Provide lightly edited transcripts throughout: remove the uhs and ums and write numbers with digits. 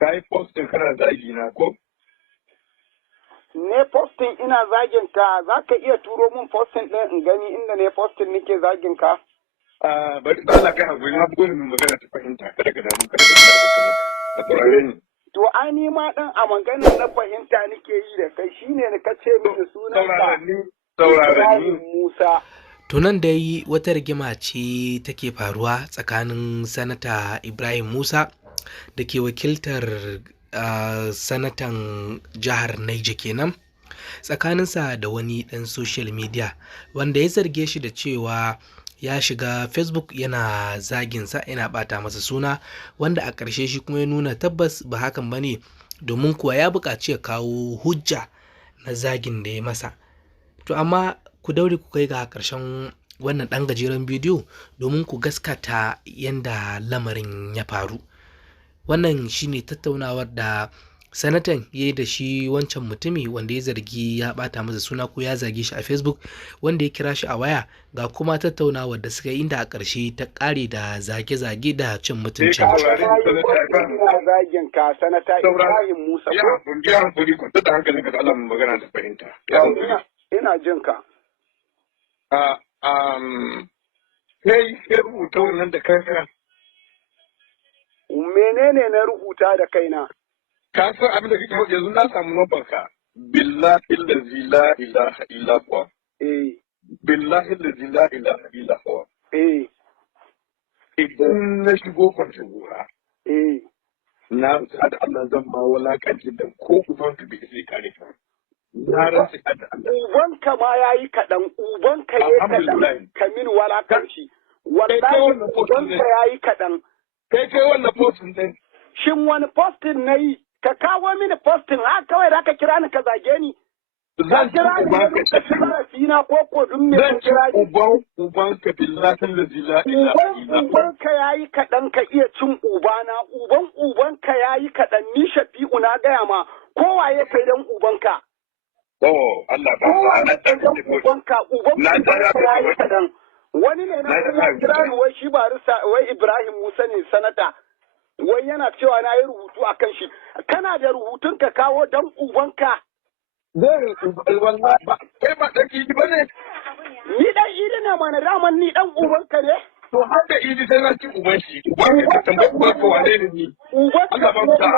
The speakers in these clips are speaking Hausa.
Ka yi postin kana zagi na ko? Ne postin ina zagin ka, za ka iya turo min postin ɗin in gani inda ne postin nake zagin ka? Bari da Allah kai hakuri na bugu min magana ta fahimta kada ka damu kada ka damu ka saurare ni. To ai ni ma ɗan a maganar na fahimta nake yi da kai shine da ka ce mini sunan ka Ibrahim Musa. Tunan dai wata rigima ce take faruwa tsakanin sanata Ibrahim Musa da ke wakiltar sanatan jihar Niger kenan tsakaninsa da wani ɗan social media wanda ya zarge shi da cewa ya shiga Facebook yana zaginsa yana ɓata masa suna, wanda a ƙarshe shi kuma ya nuna tabbas ba hakan ba ne, domin kuwa ya buƙaci ya kawo hujja na zagin da ya masa. To amma ku daure ku kai ga ƙarshen wannan ɗan gajeren bidiyo domin ku gaskata yadda lamarin ya faru. Wannan shine tattaunawar da sanatan ya yi da shi wancan mutumi wanda ya zargi ya ɓata masa suna ko ya zage shi a Facebook, wanda ya kira shi a waya, ga kuma tattaunawar da suka yi inda a ƙarshe ta ƙare da zage-zage da cin mutuncin. Zagin ka sanata Ibrahim Musa. Ya hankali kwanta da hankalin ka Allah mu magana da fahimta. Ina jin ka. Kai rubuta wannan da kanka. Menene na rubuta da kaina? Ka san abin da kake faɗi yanzu na samu lambar ka. Billahi allazi la ilaha illa huwa. Billahi allazi la ilaha illa huwa. Idan na shigo kwanci gora. Na rantsa da Allah zan ma wulakanci da ko uban ka bai sai kare ka. Na rantsa da Allah. Ubanka ma yayi kaɗan, ubanka yayi kaɗan, ka min wulakanci. Wallahi ubanka yayi kaɗan. Kai wannan postin din. Shin wani postin na yi? Ka kawo mini postin, ha kawai da ka kira ni ka zage ni. Zan kira ni ka kira fina ko ko dun me ka kira ni. Uban ka billahi allazi la ilaha illa huwa. Uban ka yayi kaɗan ka iya cin ubana, uban ka yayi kaɗan, ni Shafi'u na gaya ma kowaye kai dan ubanka. Oh, Allah ba kowaye kai dan ubanka ka yayi kaɗan. Wani ne na kira ni wai shi barista wai Ibrahim Musa ne sanata. Wai yana cewa na yi rubutu a kan shi. Kana da rubutun ka kawo dan ubanka. Zai wallahi ba kai ba dan idi bane. Ni dan idi ne mana daman ni dan ubanka ne. To har da idi sai na ci uban shi. Uban ka tambayi uban ka wane ne ni. Uban Allah ba mu sa.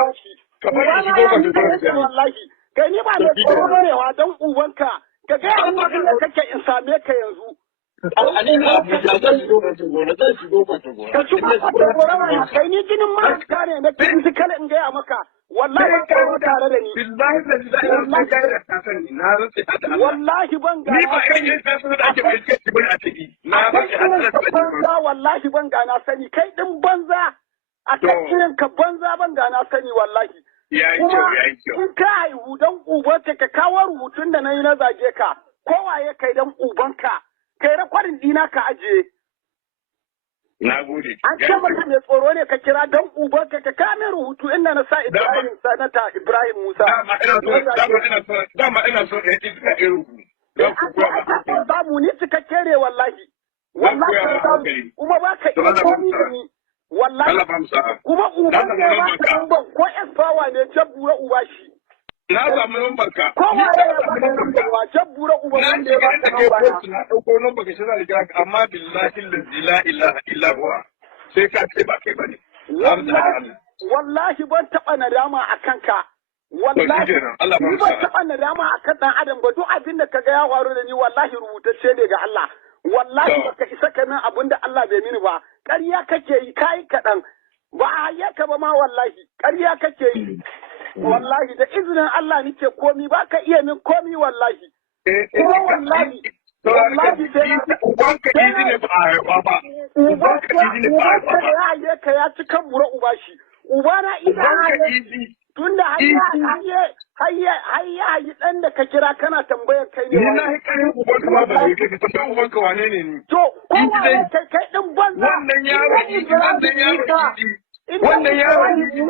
Ka bari shi go ka wallahi. Kai ni ba da tsoro ne wa dan ubanka. Ka ga abin da kake in same ka yanzu. Ali na zan shigo ka gona zan shigo ka gona. Ka shigo ka gona kai ni jinin ma ka ne na kin kala in gaya maka. Wallahi ban kawo tare da ni. Billahi da Allah ka da ka sani na rantsi da Allah. Wallahi ban ga. Ni ba irin ka san da ake bai kai bane a ciki. Na ba shi banza wallahi ban ga na sani kai din banza. A kan ka banza ban ga na sani wallahi. Yayi kyau. In ka haihu dan ubanka ka kawo rubutun da nayi na zage ka. Kowaye kai dan ubanka. Kai rakwarin dina ka ajiye. Na gode. An ce maka mai tsoro ne ka kira don ubanka ka kame rubutu inda na sa Ibrahim sanata Ibrahim Musa. Dama ina so ka yi ka rubutu. Ba mu ni cikakke ne wallahi. Wallahi kuma ba ka iya komi da ni. Wallahi kuma ubanka ya ba ka ban ko esfawa ne jabbura uba shi. Na samu lambar ka. Kowa ya ba jabbura uba wanda ya ba ka lambar. Na dauko lambar ka shi na riga amma billahi la ilaha illa huwa. Sai ka ce ba kai bane. Wallahi ban taɓa nadama a kanka. Wallahi ni ban taɓa nadama a kan ɗan adam ba, duk abin da kaga ya faru da ni wallahi rubutacce ne ga Allah. Wallahi baka isa ka nan abin da Allah bai mini ba. Ƙarya kake yi kayi kaɗan. Ba a hayyaka ba ma wallahi. Ƙarya kake yi. Wallahi da izinin Allah nike komi ba ka iya min komi wallahi. Kuma wallahi. Wallahi ubanka idi ne ba a haifa ba. Ubanka idi ne ba a haifa ba. Ya haye ka ya ci kan bura uba shi. Uba na idi. Tunda hayya ɗan da ka kira kana tambayar kai ne. Ni na hikarin ubanka ma ba zai kai ka tambayar ubanka wane ne ni. To kowa kai ɗin banza. Wannan yaro idi. Wannan yaro idi.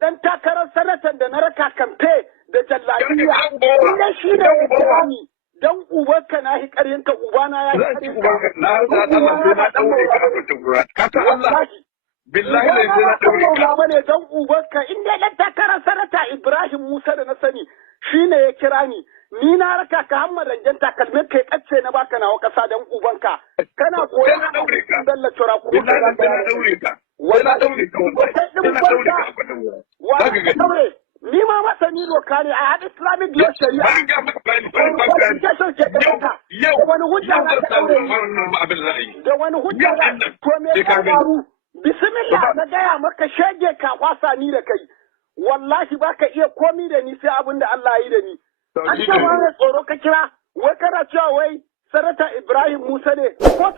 Dan takarar sanatan da na raka kamfe da jallabiya. Ina shi ne ubanni. Dan ubanka na hikarin ka ubana ya hikarin ka. Na rasa Allah sai na daure ka a kwanta gura. Ka san Allah. billahi da sai na daure ka bane dan ubanka in dai dan takarar sanata Ibrahim Musa da na sani shine ya kira ni na raka ka hamma ranjan takalmin kai kacce na baka nawa kasa dan ubanka kana koyon dalla tura ku billahi da sai na daure ka wala daure ka daure ni ma masani doka ne a had Islamic law shari'a bari ga maka bayani yau wani hujja na ka daure da wani hujja to me ka faru bismillah na gaya maka shege ka kwasa ni da kai wallahi baka iya komi da ni sai abin da Allah ya yi da ni an ce ma tsoro ka kira wai kana cewa wai sanata Ibrahim Musa ne ko